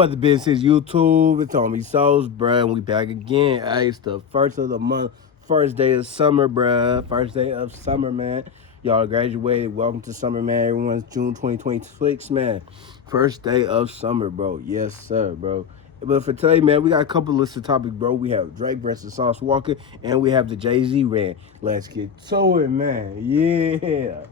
What the business YouTube? It's on me Souls, bruh, and we back again. Hey, it's the first of the month, first day of summer, bruh. First day of summer, man. Y'all graduated. Welcome to summer, man. Everyone's June 2026, man. First day of summer, bro. Yes, sir, bro. But for today, man, we got a couple lists of topics, bro. We have Drake versus Sauce Walker, and we have the Jay-Z rant. Let's get to it, man. Yeah.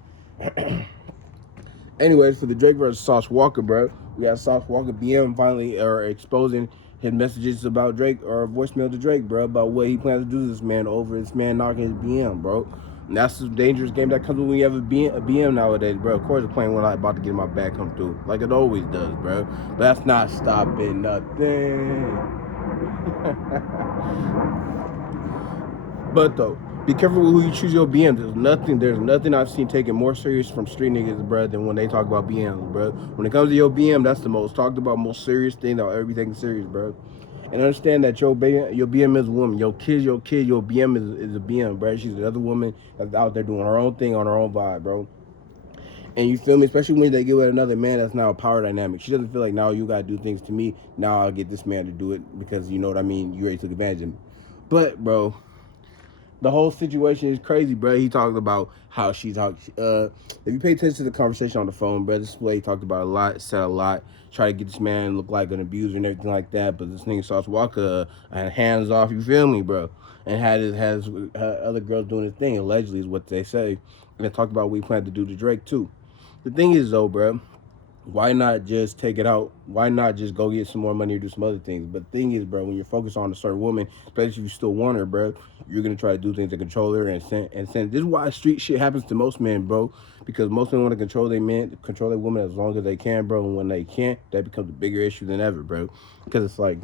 Anyways, for the Drake versus Sauce Walker, bro, we got Sauce Walker BM finally exposing his messages about Drake or voicemail to Drake, bro, about what he plans to do to this man over this man knocking his BM, bro. And that's the dangerous game that comes when you have a BM nowadays, bro. Of course, the plane when I about to get my back come through, like it always does, bro. But that's not stopping nothing. But though, be careful with who you choose your BM. There's nothing I've seen taken more serious from street niggas, bro, than when they talk about BMs, bro. When it comes to your BM, that's the most talked about, most serious thing that I'll ever be taken serious, bro. And understand that your BM is a woman. Your BM is a BM, bro. She's another woman that's out there doing her own thing on her own vibe, bro. And you feel me? Especially when they get with another man that's now a power dynamic. She doesn't feel like, now you gotta do things to me. Now I'll get this man to do it because you know what I mean. You already took advantage of me. But bro, the whole situation is crazy, bro. He talked about how she talked. If you pay attention to the conversation on the phone, bro, this is what he talked about a lot, said a lot, try to get this man look like an abuser and everything like that. But this nigga Sauce Walker had hands off. You feel me, bro? And has other girls doing his thing. Allegedly, is what they say. And they talked about what he planned to do to Drake too. The thing is, though, bro, why not just take it out? Why not just go get some more money or do some other things? But the thing is, bro, when you're focused on a certain woman, especially if you still want her, bro, you're gonna try to do things to control her and send. This is why street shit happens to most men, bro. Because most men want to control their men, control their woman as long as they can, bro. And when they can't, that becomes a bigger issue than ever, bro. Because it's like,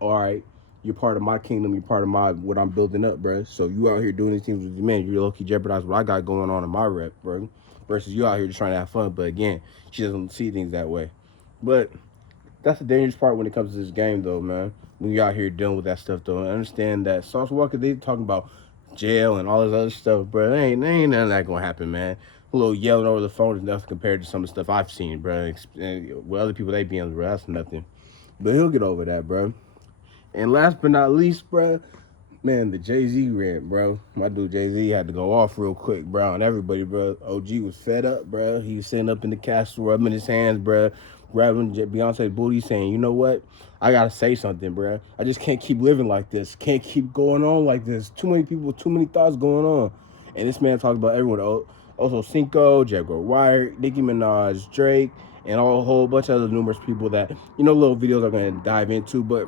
all right, you're part of my kingdom, you're part of my what I'm building up, bro. So you out here doing these things with your man, you're low key jeopardize what I got going on in my rep, bro. Versus you out here just trying to have fun. But again, she doesn't see things that way. But that's the dangerous part when it comes to this game, though, man. When you're out here dealing with that stuff, though, I understand that Sauce Walker, they talking about jail and all this other stuff, bro. There ain't none of that gonna happen, man. A little yelling over the phone is nothing compared to some of the stuff I've seen, bro. And with other people they be on, bro, that's nothing. But he'll get over that, bro. And last but not least, bro, man, the Jay-Z rant, bro. My dude Jay-Z had to go off real quick, bro, on everybody, bro. OG was fed up, bro. He was sitting up in the castle, rubbing his hands, bro, grabbing Beyonce's booty, saying, you know what? I gotta say something, bro. I just can't keep living like this. Can't keep going on like this. Too many people, too many thoughts going on. And this man talked about everyone. Also Cinco, Jaguar Wire, Nicki Minaj, Drake, and a whole bunch of other numerous people that, little videos are going to dive into. But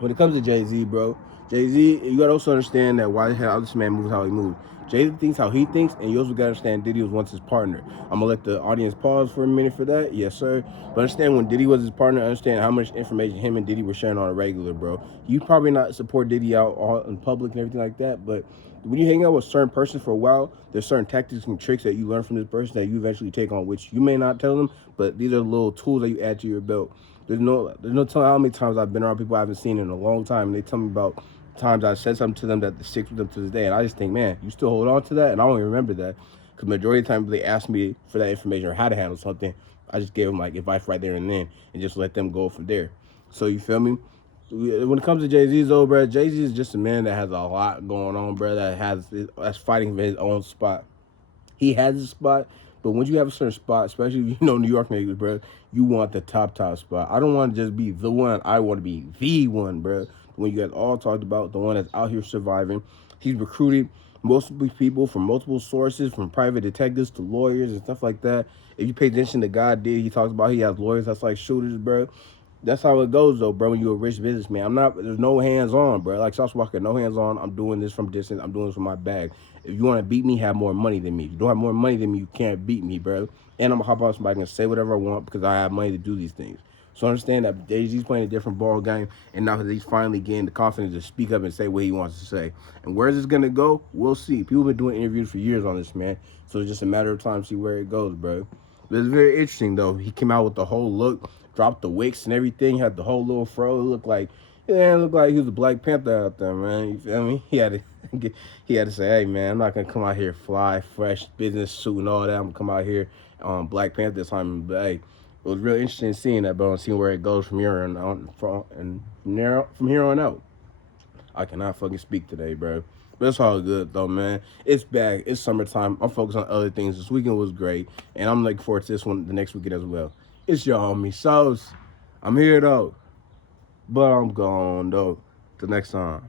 when it comes to Jay-Z, bro, Jay-Z, you gotta also understand that why the hell this man moves how he moves. Jay-Z thinks how he thinks, and you also gotta understand Diddy was once his partner. I'm gonna let the audience pause for a minute for that. Yes, sir. But understand when Diddy was his partner, understand how much information him and Diddy were sharing on a regular, bro. You probably not support Diddy out in public and everything like that, but when you hang out with a certain person for a while, there's certain tactics and tricks that you learn from this person that you eventually take on, which you may not tell them, but these are little tools that you add to your belt. There's no telling how many times I've been around people I haven't seen in a long time, and they tell me about times I said something to them that sticks with them to this day, and I just think, man, you still hold on to that, and I don't even remember that, because majority of the time they ask me for that information or how to handle something, I just gave them like advice right there and then, and just let them go from there. So you feel me? When it comes to Jay-Z, though, bro, Jay-Z is just a man that has a lot going on, bro. That's fighting for his own spot. He has a spot, but when you have a certain spot, especially if you know New York niggas, bro, you want the top spot. I don't want to just be the one. I want to be the one, bro. When you guys all talked about the one that's out here surviving, he's recruited multiple people from multiple sources, from private detectives to lawyers and stuff like that. If you pay attention to God did, he talks about he has lawyers that's like shooters, bro. That's how it goes, though, bro. When you're a rich businessman, there's no hands on, bro. Like Sauce Walker, no hands on. I'm doing this from distance. I'm doing this from my bag. If you want to beat me, have more money than me. If you don't have more money than me, you can't beat me, bro. And I'm gonna hop on somebody and say whatever I want because I have money to do these things. So understand that Jay-Z's playing a different ball game, and now he's finally getting the confidence to speak up and say what he wants to say. And where's this gonna go? We'll see. People have been doing interviews for years on this, man. So it's just a matter of time to see where it goes, bro. But it's very interesting, though. He came out with the whole look, dropped the wicks and everything, had the whole little fro. It looked like he was a Black Panther out there, man. You feel me? He had to say, hey, man, I'm not gonna come out here fly, fresh business suit and all that. I'm gonna come out here Black Panther this time. But hey, it was real interesting seeing that, but I'm seeing where it goes from here on from here on out. I cannot fucking speak today, bro. But it's all good though, man. It's back. It's summertime. I'm focused on other things. This weekend was great, and I'm looking forward to this one the next weekend as well. It's your homie Sauce. I'm here though, but I'm gone though. Till next time.